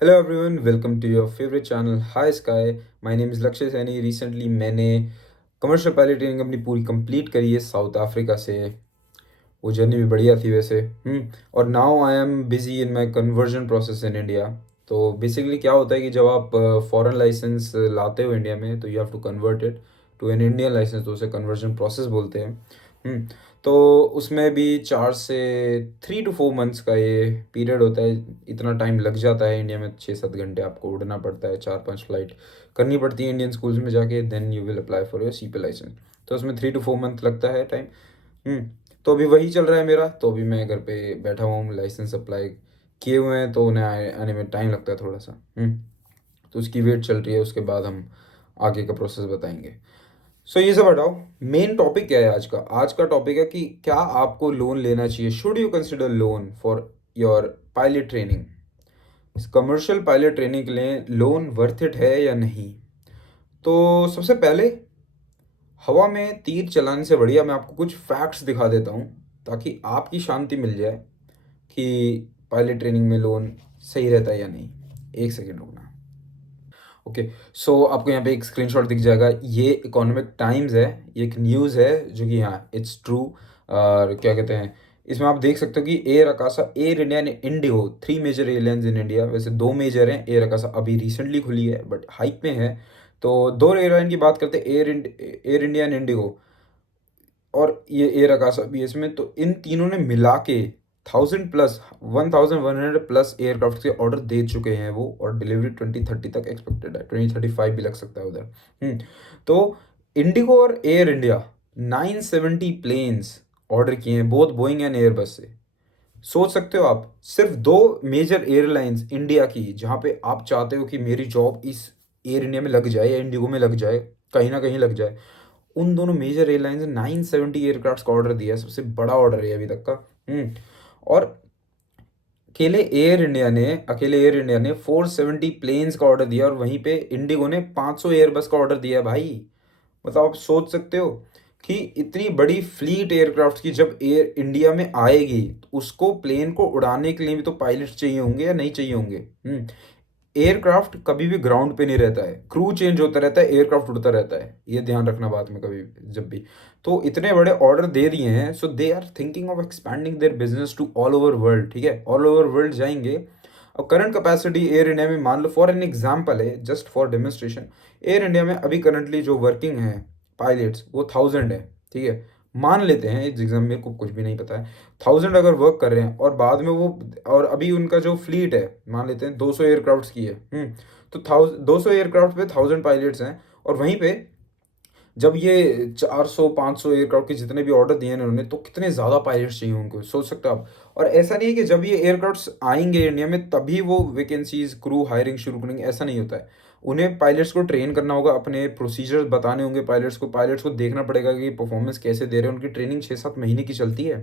Hello everyone, welcome to your favourite channel high sky. My name is Lakshya Saini. Recently मैंने commercial pilot training अपनी पूरी complete करी है south Africa से। वो जर्नी भी बढ़िया थी वैसे। और now I am busy in my conversion process in India. तो बेसिकली क्या होता है कि जब आप फॉरेन लाइसेंस लाते हो इंडिया में, तो you have to convert it to an Indian licence, तो उसे कन्वर्जन प्रोसेस बोलते हैं। हम्म, तो उसमें भी 4 से 3 to 4 मंथ्स का ये पीरियड होता है। इतना टाइम लग जाता है इंडिया में, 6-7 घंटे आपको उड़ना पड़ता है, 4-5 फ्लाइट करनी पड़ती है इंडियन स्कूल्स में जाके, then you will apply for your CP licence. तो उसमें 3 to 4 मंथ लगता है टाइम। हम्म तो अभी वही चल रहा है मेरा। तो अभी मैं घर पे बैठा हुआ हूँ, लाइसेंस अप्लाई किए हुए हैं, तो उन्हें आने में टाइम लगता है थोड़ा सा। तो उसकी वेट चल रही है, उसके बाद हम आगे का प्रोसेस बताएंगे। सो ये सब हटाओ, मेन टॉपिक क्या है आज का। आज का टॉपिक है कि क्या आपको लोन लेना चाहिए, should you consider loan for your pilot training. Commercial pilot training के लिए लोन वर्थ इट है या नहीं। तो सबसे पहले, हवा में तीर चलाने से बढ़िया मैं आपको कुछ फैक्ट्स दिखा देता हूँ, ताकि आपकी शांति मिल जाए कि पायलट ट्रेनिंग में लोन सही रहता है या नहीं। एक सेकेंड रुकना। ओके, सो आपको यहाँ पे एक स्क्रीनशॉट दिख जाएगा, ये इकोनॉमिक टाइम्स है, ये एक न्यूज़ है जो कि हाँ इट्स ट्रू। और क्या कहते हैं, इसमें आप देख सकते हो कि एयर अकासा, एयर इंडिया ने IndiGo, 3 major airlines in India. वैसे 2 मेजर हैं, एयर अकासा अभी रिसेंटली खुली है बट हाइप में है। तो दो एयरलाइन की बात करते हैं, एयर इंडिया एंड इंडिगो, और ये एयर अकासा भी है इसमें। तो इन तीनों ने मिला के 1000 प्लस, 1100 प्लस एयरक्राफ्ट के ऑर्डर दे चुके हैं वो, और डिलीवरी 2030 तक एक्सपेक्टेड है, 2035 भी लग सकता है उधर। तो इंडिगो और एयर इंडिया 970 प्लेन्स ऑर्डर किए हैं, बोथ बोइंग एंड एयरबस से। सोच सकते हो आप, सिर्फ 2 मेजर एयरलाइंस इंडिया की, जहाँ पे आप चाहते हो कि मेरी जॉब इस एयर इंडिया में लग जाए या इंडिगो में लग जाए, कहीं ना कहीं लग जाए, उन दोनों मेजर एयरलाइंस ने 970 एयरक्राफ्ट का ऑर्डर दिया है, सबसे बड़ा ऑर्डर है अभी तक का। और अकेले एयर इंडिया ने 470 प्लेन्स का ऑर्डर दिया, और वहीं पे इंडिगो ने 500 एयरबस का ऑर्डर दिया है भाई। मतलब आप सोच सकते हो कि इतनी बड़ी फ्लीट एयरक्राफ्ट की जब एयर इंडिया में आएगी, तो उसको प्लेन को उड़ाने के लिए भी तो पायलट चाहिए होंगे या नहीं चाहिए होंगे। एयरक्राफ्ट कभी भी ग्राउंड पे नहीं रहता है, क्रू चेंज होता रहता है, एयरक्राफ्ट उड़ता रहता है, ये ध्यान रखना बात में कभी जब भी। तो इतने बड़े ऑर्डर दे दिए हैं, so they are thinking of expanding their business to all over world. ठीक है, ऑल ओवर वर्ल्ड जाएंगे। अब करंट कैपेसिटी एयर इंडिया में, मान लो फॉर एन एग्जाम्पल है, just for demonstration, air India में अभी करंटली जो वर्किंग है पायलट्स वो 1000 है। ठीक है, मान लेते हैं, इस एग्जाम में को कुछ भी नहीं पता है, 1000 अगर वर्क कर रहे हैं, और बाद में वो, और अभी उनका जो फ्लीट है मान लेते हैं 200 एयरक्राफ्ट की है। तो 200 एयरक्राफ्ट पे 1000 पायलट्स हैं। और वहीं पे जब ये 400-500 एयरक्राफ्ट के जितने भी ऑर्डर दिए हैं इन्होंने, तो कितने ज़्यादा पायलट्स चाहिए उनको, सोच सकते हो आप। और ऐसा नहीं है कि जब ये एयरक्राफ्ट्स आएंगे इंडिया में तभी वो वैकेंसीज, क्रू हायरिंग शुरू करेंगे, ऐसा नहीं होता है। उन्हें पायलट्स को ट्रेन करना होगा, अपने प्रोसीजर्स बताने होंगे पायलट्स को देखना पड़ेगा कि परफॉर्मेंस कैसे दे रहे हैं। उनकी ट्रेनिंग 6-7 महीने की चलती है,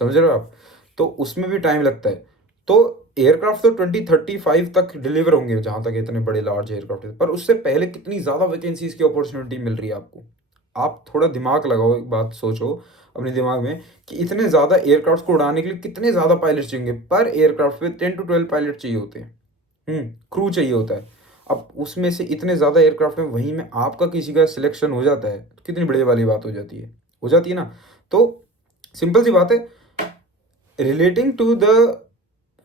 समझ रहे हो आप। तो उसमें भी टाइम लगता है। तो एयरक्राफ्ट तो 2035 तक डिलीवर होंगे, जहाँ तक इतने बड़े लार्ज एयरक्राफ्ट है, पर उससे पहले कितनी ज़्यादा वैकेंसीज की अपॉर्चुनिटी मिल रही है आपको। आप थोड़ा दिमाग लगाओ, एक बात सोचो अपने दिमाग में, कि इतने ज़्यादा एयरक्राफ्ट को उड़ाने के लिए कितने ज़्यादा पायलट चाहिए। पर एयरक्राफ्ट पे 10 to 12 पायलट चाहिए होते हैं। क्रू चाहिए होता है। अब उसमें से इतने ज़्यादा एयरक्राफ्ट में, वहीं में आपका किसी का सिलेक्शन हो जाता है, तो कितनी बड़ी वाली बात हो जाती है ना। तो सिंपल सी बात है, relating to the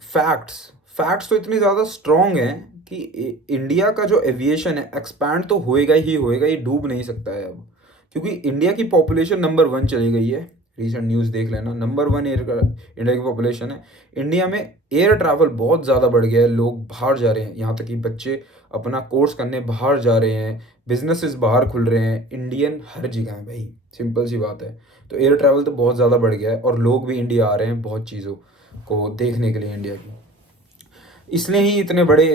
facts, facts तो इतने ज़्यादा स्ट्रॉन्ग हैं कि इंडिया का जो एविएशन है एक्सपैंड तो होएगा ही होएगा, ये डूब नहीं सकता है अब। क्योंकि इंडिया की पॉपुलेशन नंबर 1 चली गई है। रीसेंट न्यूज़ देख लेना, नंबर 1 इंडिया की पॉपुलेशन है। इंडिया में एयर ट्रैवल बहुत ज़्यादा बढ़ गया है, लोग बाहर जा रहे हैं, यहाँ तक कि बच्चे अपना कोर्स करने बाहर जा रहे हैं, बिजनेसेस बाहर खुल रहे हैं, इंडियन हर जगह है भाई, सिंपल सी बात है। तो एयर ट्रैवल तो बहुत ज़्यादा बढ़ गया है, और लोग भी इंडिया आ रहे हैं बहुत चीज़ों को देखने के लिए इंडिया की। इसलिए ही इतने बड़े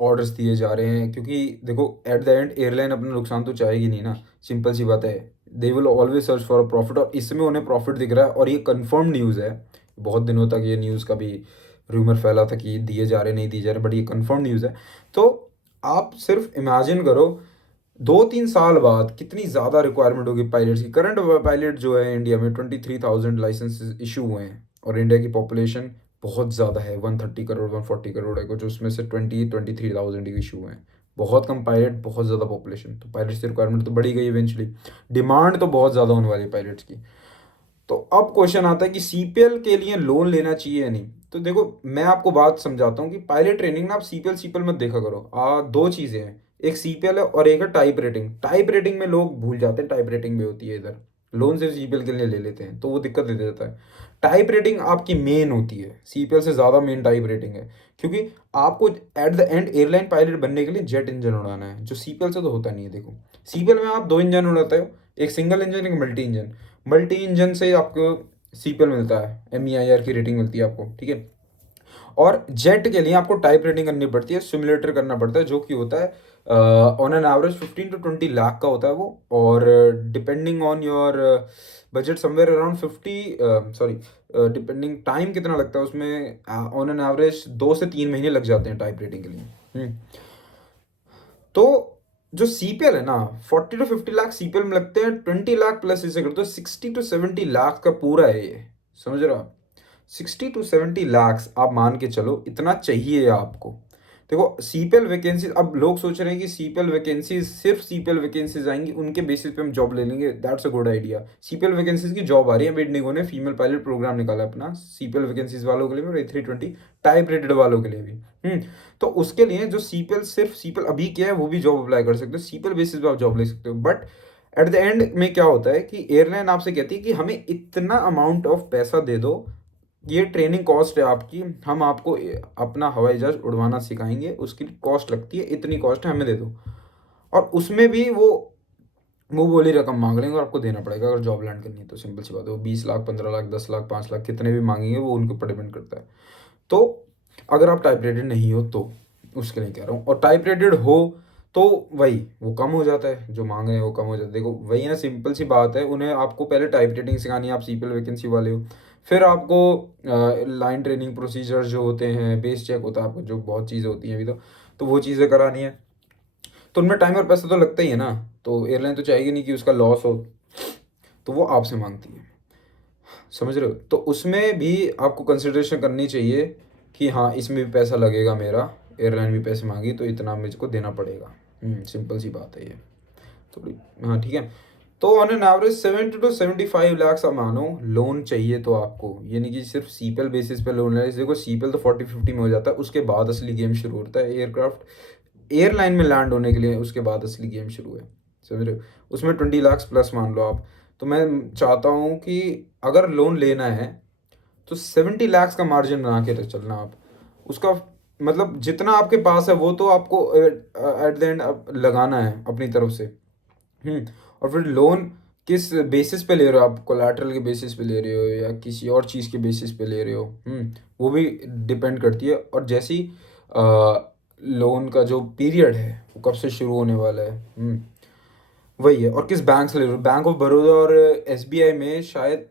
ऑर्डर्स दिए जा रहे हैं, क्योंकि देखो एट द एंड एयरलाइन अपना नुकसान तो चाहेगी नहीं ना, सिंपल सी बात है। They will always search for a profit, और इसमें उन्हें प्रॉफिट दिख रहा है, और ये कंफर्म न्यूज़ है। बहुत दिनों तक ये न्यूज़ का भी रूमर फैला था कि दिए जा रहे नहीं दिए जा रहे, बट ये कंफर्म न्यूज़ है। तो आप सिर्फ इमेजिन करो, 2-3 साल बाद कितनी ज़्यादा रिक्वायरमेंट होगी पायलट्स की। करंट पायलट जो है इंडिया में 23,000 लाइसेंस इशू हुए हैं, और इंडिया की पॉपुलेशन बहुत ज़्यादा है, 130 करोड़ 140 करोड़ है कुछ, उसमें से 23,000 इशू हैं। बहुत कम पायलट, बहुत ज़्यादा पॉपुलेशन, तो पायलट्स की रिक्वायरमेंट तो बढ़ी गई इवेंचुअली, डिमांड तो बहुत ज़्यादा होने वाली है पायलट्स की। तो अब क्वेश्चन आता है कि सीपीएल के लिए लोन लेना चाहिए या नहीं। तो देखो मैं आपको बात समझाता हूँ कि पायलट ट्रेनिंग ना आप सीपीएल सीपीएल मत देखा करो। दो चीज़ें हैं, एक सीपीएल है और एक है टाइप रेटिंग। टाइप रेटिंग में लोग भूल जाते हैं, टाइप रेटिंग भी होती है इधर, लोन सिर्फ सीपीएल के लिए ले लेते हैं तो वो दिक्कत दे देता है। टाइप रेटिंग आपकी मेन होती है, सीपीएल से ज़्यादा मेन टाइप रेटिंग है, क्योंकि आपको at the end airline pilot बनने के लिए जेट इंजन उड़ाना है, जो सीपीएल से तो होता नहीं है। देखो सीपीएल में आप दो इंजन उड़ाते हो, एक सिंगल इंजन एक मल्टी इंजन। मल्टी इंजन से आपको सीपीएल मिलता है, MEIR की रेटिंग मिलती है आपको, ठीक है। और जेट के लिए आपको टाइप रेटिंग करनी पड़ती है, सिमुलेटर करना पड़ता है, जो कि होता है on an average 15 to 20 lakh का होता है वो। और depending on your budget somewhere around depending time कितना लगता है उसमें, ऑन एन एवरेज 2 से 3 महीने लग जाते हैं टाइप रेटिंग के लिए। तो जो सीपीएल है ना, 40 to 50 लाख सीपीएल में लगते हैं, 20 लाख प्लस इसे कर दो, 60 to 70 लाख का पूरा है ये, समझ रहे हो आप। 60 to 70 लाख आप मान के चलो, इतना चाहिए आपको। देखो सीपीएल वैकेंसीज, अब लोग सोच रहे हैं कि सीपीएल वैकेंसीज सिर्फ सीपीएल वैकेंसीज आएंगी, उनके बेसिस पे हम जॉब ले लेंगे, that's a good idea. CPL vacancies की जॉब आ रही है, अभी इंडिगो ने फीमेल पायलट प्रोग्राम निकाला अपना सीपीएल वैकेंसीज वालों के लिए भी और A320 टाइप रेटेड वालों के लिए भी। तो उसके लिए जो सीपीएल, सिर्फ सीपीएल अभी क्या है, वो भी जॉब अप्लाई कर सकते हो, सीपीएल बेसिस पे आप जॉब ले सकते हो। बट एट द एंड में क्या होता है कि एयरलाइन आपसे कहती है कि हमें इतना अमाउंट ऑफ पैसा दे दो, ये ट्रेनिंग कॉस्ट है आपकी, हम आपको अपना हवाई जहाज उड़वाना सिखाएंगे, उसकी कॉस्ट लगती है इतनी, कॉस्ट है हमें दे दो। और उसमें भी वो मुंह बोली रकम मांग लेंगे और आपको देना पड़ेगा अगर जॉब लैंड करनी है तो। सिंपल सी बात है, वो 20 लाख 15 लाख 10 लाख 5 लाख कितने भी मांगेंगे, वो उनके ऊपर डिपेंड करता है। तो अगर आप टाइप रेटेड नहीं हो तो उसके लिए कह रहा हूँ, और टाइप रेटेड हो तो वही वो कम हो जाता है, जो मांग रहे हैं वो कम हो जाता है। देखो वही ना, सिंपल सी बात है, उन्हें आपको पहले टाइप रेटिंग सिखानी है, आप सीपीएल वैकेंसी वाले हो, फिर आपको लाइन ट्रेनिंग प्रोसीजर जो होते हैं, बेस चेक होता है आपको, जो बहुत चीज़ें होती हैं अभी तो वो चीज़ें करानी है। तो उनमें टाइम और पैसा तो लगता ही है ना, तो एयरलाइन तो चाहेगी नहीं कि उसका लॉस हो, तो वो आपसे मांगती है, समझ रहे हो। तो उसमें भी आपको कंसिडरेशन करनी चाहिए कि हाँ इसमें भी पैसा लगेगा मेरा, एयरलाइन भी पैसे मांगी तो इतना मुझको देना पड़ेगा। सिंपल सी बात है ये थोड़ी। हाँ ठीक है। तो on an average 70 to 75 lakh आप मानो लोन चाहिए तो आपको, ये नहीं कि सिर्फ सीपीएल बेसिस पे लोन ले। देखो सीपीएल तो 40-50 में हो जाता है, उसके बाद असली गेम शुरू होता है, एयरक्राफ्ट एयरलाइन में लैंड होने के लिए उसके बाद असली गेम शुरू है, समझ रहे हो। उसमें 20 लाख प्लस मान लो आप। तो मैं चाहता हूँ कि अगर लोन लेना है तो 70 लाख का मार्जिन बना के चलना आप, उसका मतलब जितना आपके पास है वो तो आपको एट द एंड लगाना है अपनी तरफ से। और फिर लोन किस बेसिस पे ले रहे हो आप, कोलैटरल के बेसिस पे ले रहे हो या किसी और चीज़ के बेसिस पे ले रहे हो, वो भी डिपेंड करती है। और जैसी लोन का जो पीरियड है वो कब से शुरू होने वाला है, वही है। और किस बैंक से ले रहे हो, बैंक ऑफ बड़ौदा और एसबीआई में शायद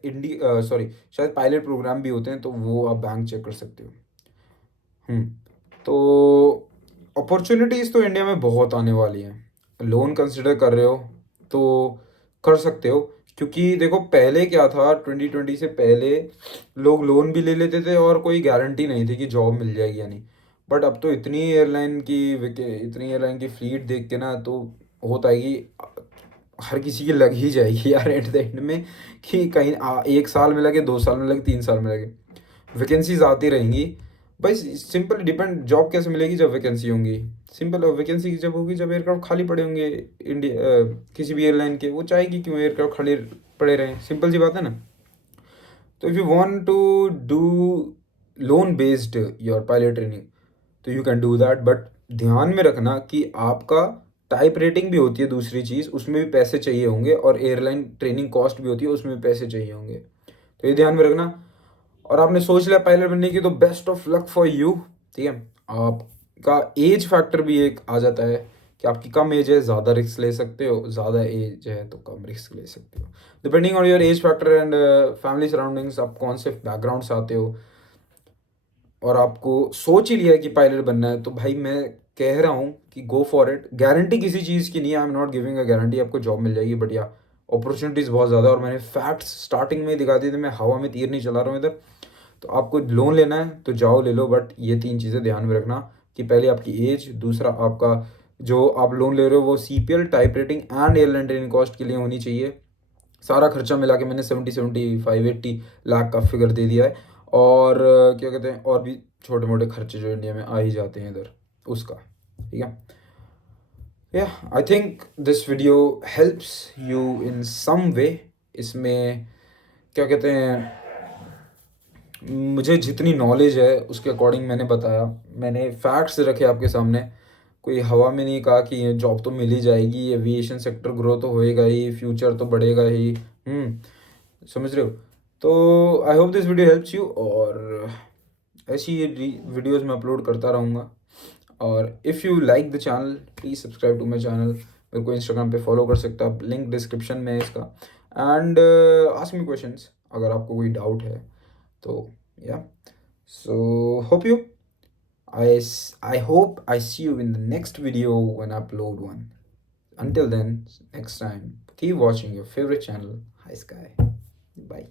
शायद पायलट प्रोग्राम भी होते हैं, तो वो आप बैंक चेक कर सकते हो। तो अपॉर्चुनिटीज़ तो इंडिया में बहुत आने वाली हैं, लोन कंसिडर कर रहे हो तो कर सकते हो। क्योंकि देखो पहले क्या था, 2020 से पहले लोग लोन भी ले लेते थे और कोई गारंटी नहीं थी कि जॉब मिल जाएगी या नहीं। बट अब तो इतनी एयरलाइन की फ्लीट देख के ना तो होता है कि हर किसी की लग ही जाएगी यार एट द एंड में, कि कहीं 1 साल में लगे, 2 साल में लगे, 3 साल में लगे, वैकेंसीज आती रहेंगी। भाई सिंपल डिपेंड, जॉब कैसे मिलेगी जब वैकेंसी होंगी, सिंपल वैकेंसी जब होगी जब एयरक्राफ्ट खाली पड़े होंगे। किसी भी एयरलाइन के वो चाहेगी क्यों एयरक्राफ्ट खाली पड़े रहें, सिंपल सी बात है ना। तो if you want to do loan based your pilot training तो you can do that, but ध्यान में रखना कि आपका टाइप रेटिंग भी होती है दूसरी चीज़, उसमें भी पैसे चाहिए होंगे, और एयरलाइन ट्रेनिंग कॉस्ट भी होती है, उसमें भी पैसे चाहिए होंगे, तो ये ध्यान में रखना। और आपने सोच लिया पायलट बनने की तो best of luck for you, ठीक है। आपका एज फैक्टर भी एक आ जाता है कि आपकी कम एज है, ज़्यादा रिस्क ले सकते हो, ज़्यादा एज है तो कम रिस्क ले सकते हो, depending on your age factor and family surroundings, आप कौन से बैकग्राउंड से आते हो। और आपको सोच ही लिया है कि पायलट बनना है तो भाई मैं कह रहा हूँ कि गो फॉर इट। गारंटी किसी चीज़ की नहीं है, I am not giving a guarantee आपको जॉब मिल जाएगी, बट या अपॉर्चुनिटीज़ बहुत ज़्यादा, और मैंने फैक्ट्स स्टार्टिंग में ही दिखा दिए थे, मैं हवा में तीर नहीं चला रहा हूँ इधर। तो आपको लोन लेना है तो जाओ ले लो, बट ये 3 चीज़ें ध्यान में रखना कि पहले आपकी एज, दूसरा आपका जो आप लोन ले रहे हो वो CPL, type rating and airline training cost के लिए होनी चाहिए। सारा खर्चा मिला के मैंने 70-75-80 लाख का फिगर दे दिया है। और क्या कहते हैं, और भी छोटे मोटे खर्चे जो इंडिया में आ ही जाते हैं इधर, उसका। ठीक है, या I think this video helps you in some way. इसमें क्या कहते हैं, मुझे जितनी नॉलेज है उसके अकॉर्डिंग मैंने बताया, मैंने फैक्ट्स रखे आपके सामने। कोई हवा में नहीं कहा कि ये जॉब तो मिल ही जाएगी, एविएशन सेक्टर ग्रो तो होएगा ही, फ्यूचर तो बढ़ेगा ही। समझ रहे हो? तो I hope this video helps you, और ऐसी वीडियोस मैं अपलोड करता रहूँगा। और if you like the channel please subscribe to my channel. मेरे को इंस्टाग्राम पे फॉलो कर सकते हो आप, लिंक डिस्क्रिप्शन में है इसका। एंड आस्क मी क्वेश्चंस अगर आपको कोई डाउट है तो। या so hope you I hope I see you in the next video when I upload one. Until then, next time, keep watching your favorite channel, Hi Sky. Bye.